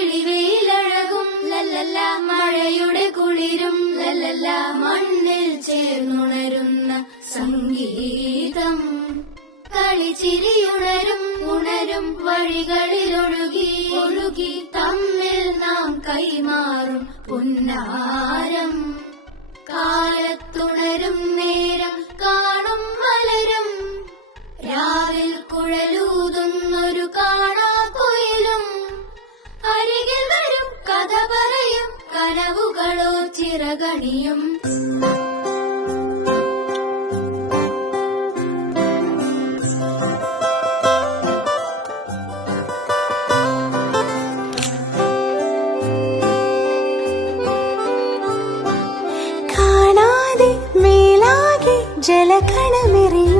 കിളിവെയിലഴകും ലല്ലല്ല, മഴയുടെ കുളിരും ലല്ലല്ല, മണ്ണിൽ ചേർന്നുണരുന്ന സംഗീതം. കളിച്ചിരിയുണരും ഉണരും വഴികളിലൊഴുകി ഒഴുകി തമ്മിൽ നാം കൈമാറും പുന്നാരം. കാലത്തുണരും നേരം കാണും മലരും, രാവിൽ കുഴലൂതുന്നൊരു കാണാക്കുയിലും. അരികിൽ വരും കഥ പറയും കനവുകളോ ചിറകണിയും. കാണാതെ മേലാകെ ജലകണമെറിയും